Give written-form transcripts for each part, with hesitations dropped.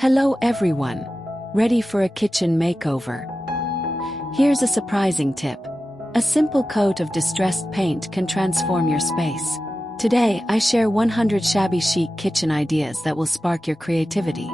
Hello everyone! Ready for a kitchen makeover? Here's a surprising tip. A simple coat of distressed paint can transform your space. Today, I share 100 shabby chic kitchen ideas that will spark your creativity.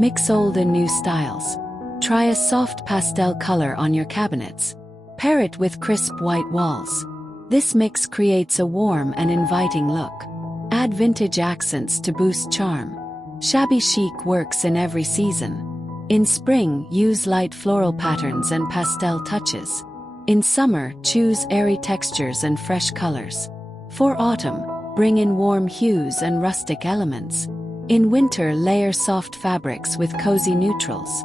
Mix old and new styles. Try a soft pastel color on your cabinets. Pair it with crisp white walls. This mix creates a warm and inviting look. Add vintage accents to boost charm. Shabby chic works in every season. In spring, use light floral patterns and pastel touches. In summer, choose airy textures and fresh colors. For autumn, bring in warm hues and rustic elements. In winter, layer soft fabrics with cozy neutrals.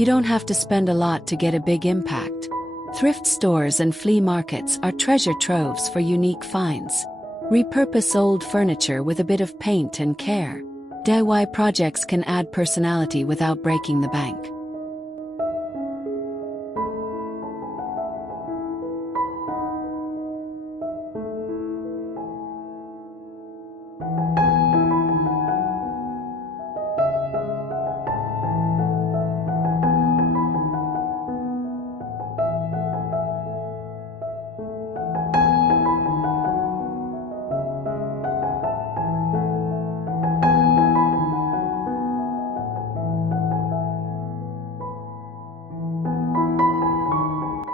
You don't have to spend a lot to get a big impact. Thrift stores and flea markets are treasure troves for unique finds. Repurpose old furniture with a bit of paint and care. DIY projects can add personality without breaking the bank.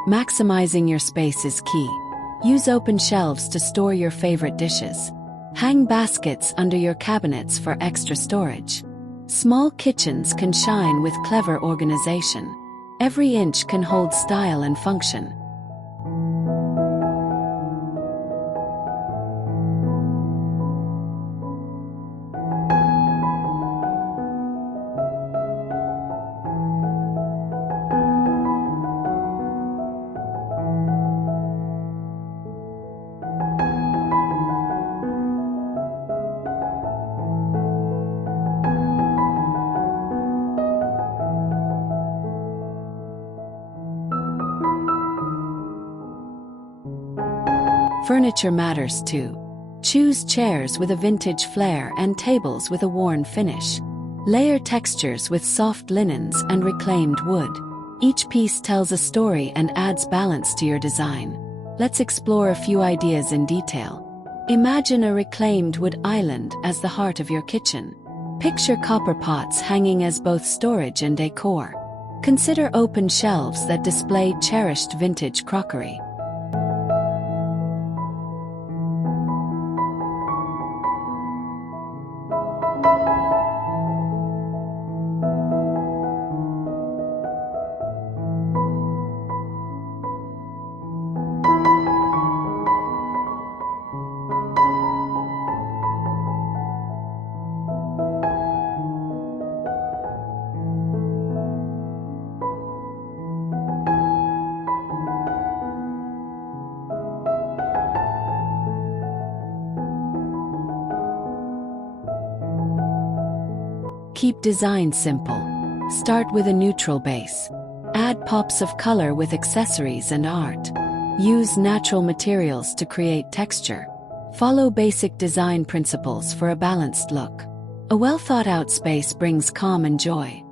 Maximizing your space is key. Use open shelves to store your favorite dishes. Hang baskets under your cabinets for extra storage. Small kitchens can shine with clever organization. Every inch can hold style and function. Furniture matters too. Choose chairs with a vintage flair and tables with a worn finish. Layer textures with soft linens and reclaimed wood. Each piece tells a story and adds balance to your design. Let's explore a few ideas in detail. Imagine a reclaimed wood island as the heart of your kitchen. Picture copper pots hanging as both storage and decor. Consider open shelves that display cherished vintage crockery. Keep design simple. Start with a neutral base. Add pops of color with accessories and art. Use natural materials to create texture. Follow basic design principles for a balanced look. A well-thought-out space brings calm and joy.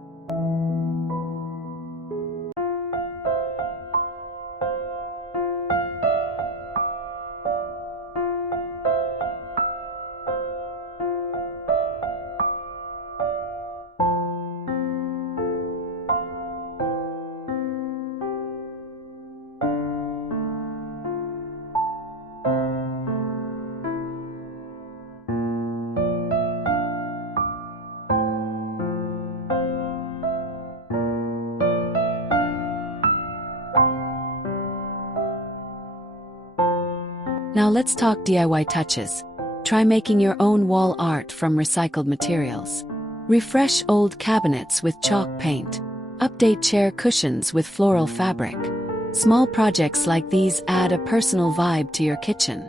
Now let's talk DIY touches. Try making your own wall art from recycled materials. Refresh old cabinets with chalk paint. Update chair cushions with floral fabric. Small projects like these add a personal vibe to your kitchen.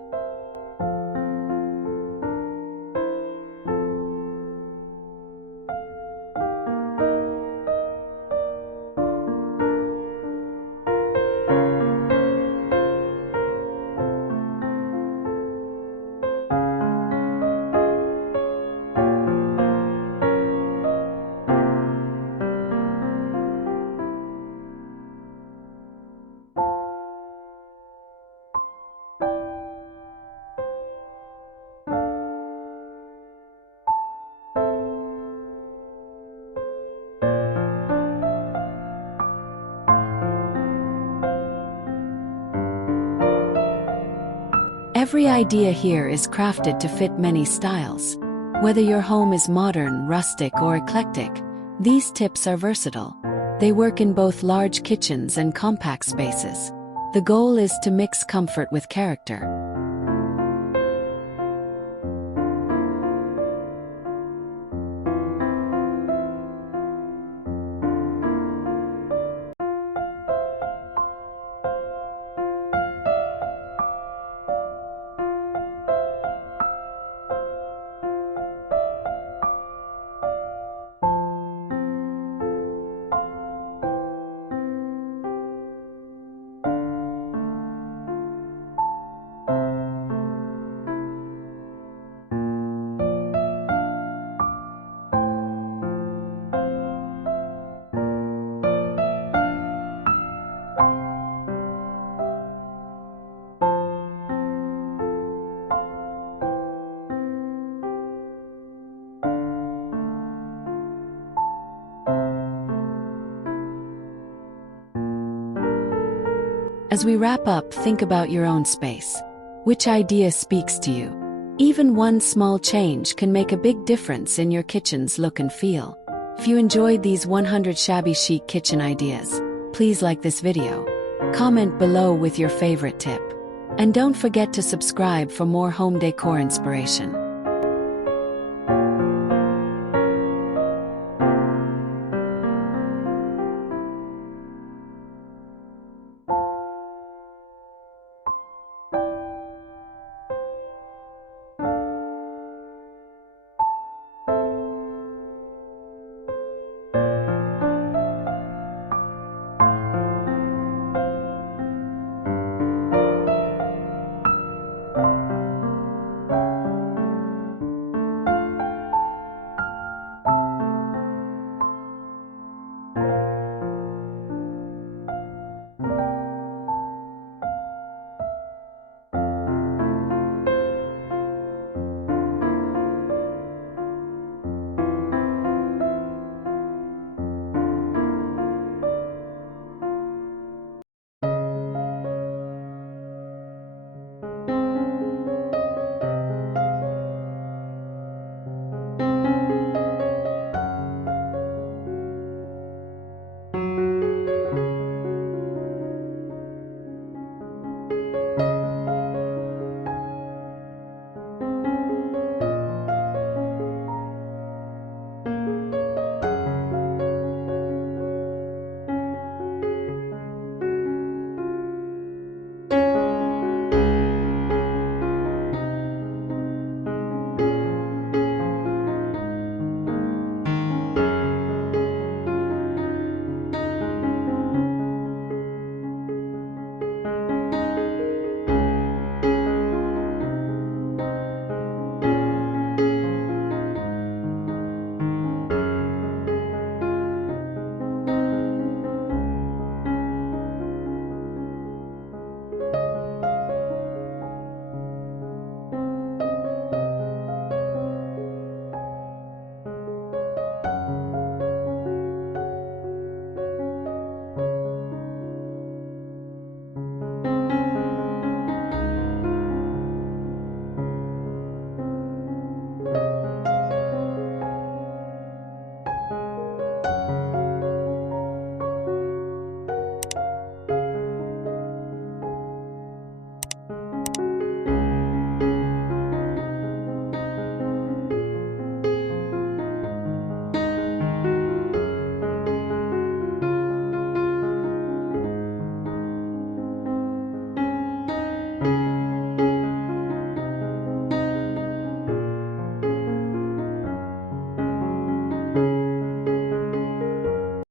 Every idea here is crafted to fit many styles. Whether your home is modern, rustic, or eclectic, these tips are versatile. They work in both large kitchens and compact spaces. The goal is to mix comfort with character. As we wrap up, think about your own space. Which idea speaks to you? Even one small change can make a big difference in your kitchen's look and feel. If you enjoyed these 100 shabby chic kitchen ideas, please like this video. Comment below with your favorite tip. And don't forget to subscribe for more home decor inspiration.